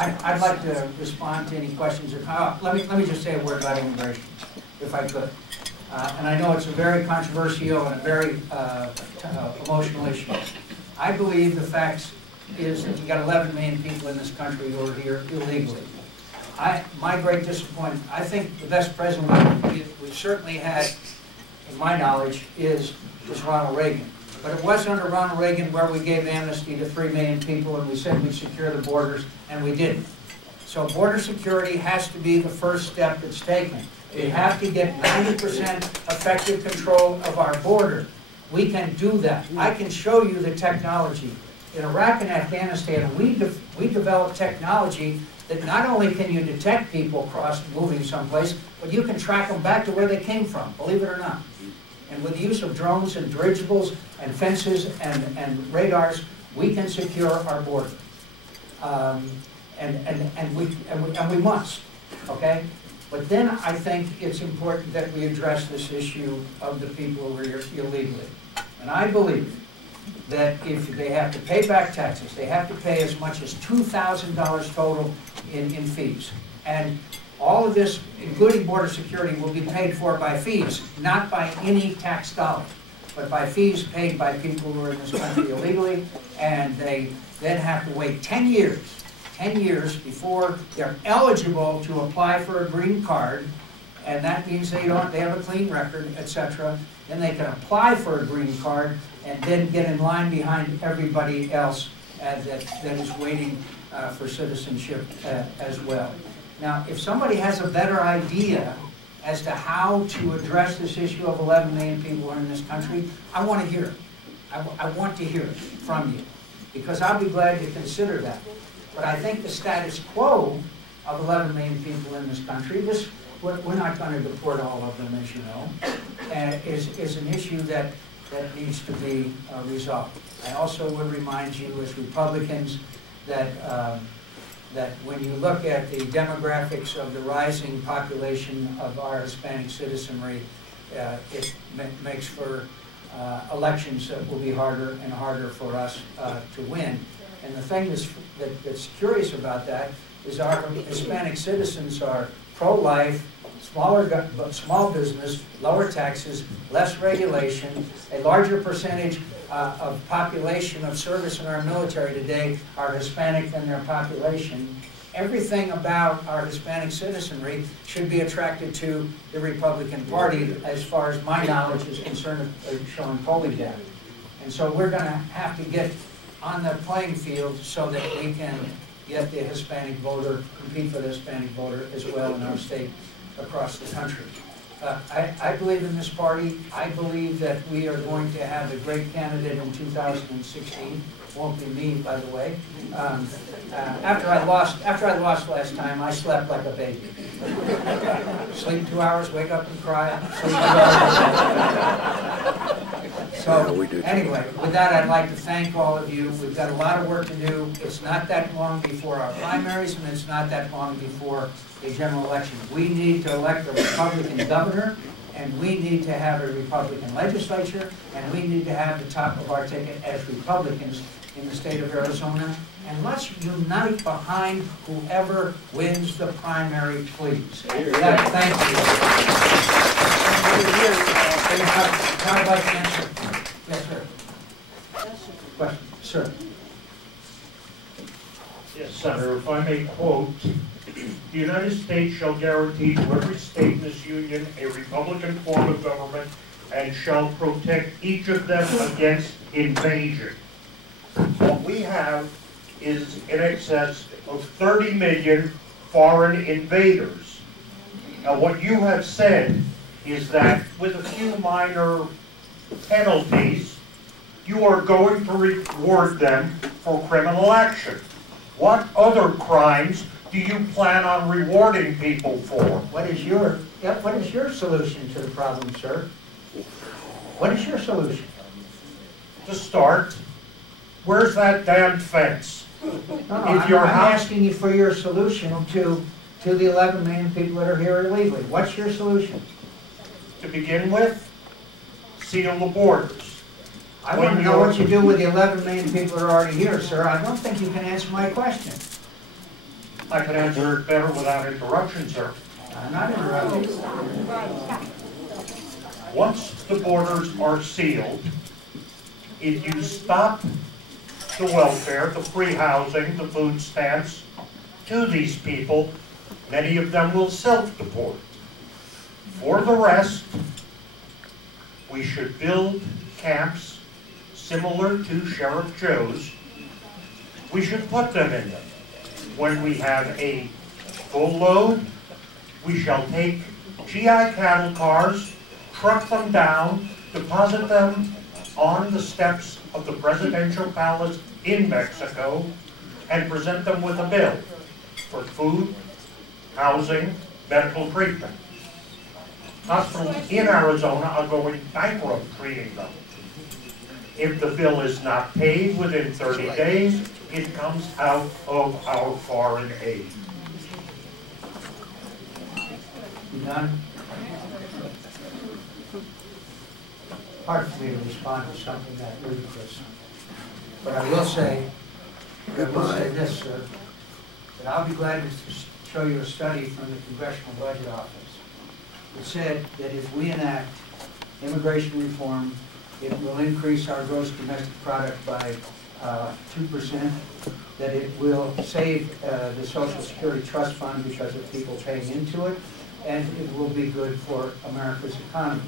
I'd like to respond to any questions or comments. Let me just say a word about immigration, if I could. And I know it's a very controversial and a very emotional issue. I believe the facts is that we got 11 million people in this country who are here illegally. My great disappointment, I think the best president we've certainly had, in my knowledge, is Ronald Reagan. But it was under Ronald Reagan where we gave amnesty to 3 million people and we said we'd secure the borders, and we didn't. So border security has to be the first step that's taken. We have to get 90% effective control of our border. We can do that. I can show you the technology. In Iraq and Afghanistan, we developed technology that not only can you detect people moving someplace, but you can track them back to where they came from, believe it or not. And with the use of drones and dirigibles and fences and radars, we can secure our border. And we must, okay? But then I think it's important that we address this issue of the people who are here illegally. And I believe that if they have to pay back taxes, they have to pay as much as $2,000 total in fees. And all of this, including border security, will be paid for by fees, not by any tax dollar, but by fees paid by people who are in this country illegally, and they then have to wait 10 years before they're eligible to apply for a green card, and that means they have a clean record, etc. Then they can apply for a green card and then get in line behind everybody else that is waiting for citizenship as well. Now, if somebody has a better idea as to how to address this issue of 11 million people who are in this country, I want to hear it. I want to hear it from you, because I'll be glad to consider that. But I think the status quo of 11 million people in this country, we're not going to deport all of them, as you know, is an issue that needs to be resolved. I also would remind you as Republicans that when you look at the demographics of the rising population of our Hispanic citizenry, it makes for elections that will be harder and harder for us to win. And the thing that's curious about that is our Hispanic citizens are pro-life, small business, lower taxes, less regulation, a larger percentage of population of service in our military today are Hispanic than their population. Everything about our Hispanic citizenry should be attracted to the Republican Party, as far as my knowledge is concerned, showing polling data. And so we're going to have to get on the playing field so that we can get the Hispanic voter, compete for the Hispanic voter as well in our state across the country. I believe in this party. I believe that we are going to have a great candidate in 2016. Won't be me, by the way. After I lost last time, I slept like a baby. Sleep 2 hours, wake up and cry. Sleep 2 hours. So anyway, with that, I'd like to thank all of you. We've got a lot of work to do. It's not that long before our primaries, and it's not that long before a general election. We need to elect a Republican governor, and we need to have a Republican legislature, and we need to have the top of our ticket as Republicans in the state of Arizona. And let's unite behind whoever wins the primary, please. Thank you. I'd like to answer. Yes, sir. Question, sir. Yes, Senator, if I may quote, the United States shall guarantee to every state in this union a Republican form of government and shall protect each of them against invasion. What we have is in excess of 30 million foreign invaders. Now, what you have said is that with a few minor penalties, you are going to reward them for criminal action. What other crimes do you plan on rewarding people for? What is your solution to the problem, sir? What is your solution? To start, where's that damn fence? No, I'm asking you for your solution to the 11 million people that are here illegally. What's your solution? To begin with, seal the borders. I want to know what you do with the 11 million people that are already here, sir. I don't think you can answer my question. I could answer it better without interruption, sir. I'm not interrupting. Once the borders are sealed, if you stop the welfare, the free housing, the food stamps to these people, many of them will self-deport. For the rest, we should build camps similar to Sheriff Joe's. We should put them in them. When we have a full load, we shall take GI cattle cars, truck them down, deposit them on the steps of the presidential palace in Mexico, and present them with a bill for food, housing, medical treatment. Hospitals in Arizona are going bankrupt treating them. If the bill is not paid within 30 days, it comes out of our foreign aid. You done? Hard for me to respond to something that ludicrous. But I will say this, sir, that I'll be glad to show you a study from the Congressional Budget Office. It said that if we enact immigration reform, it will increase our gross domestic product by 2%, that it will save the Social Security Trust Fund because of people paying into it, and it will be good for America's economy.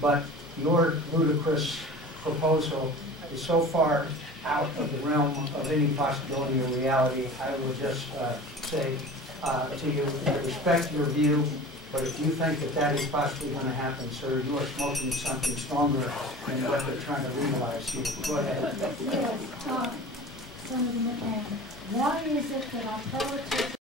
But your ludicrous proposal is so far out of the realm of any possibility of reality. I will just say to you, I respect your view, but if you think that that is possibly going to happen, sir, you are smoking something stronger than what they're trying to legalize here. Go ahead. Yes, Senator McCain, why is it that our politics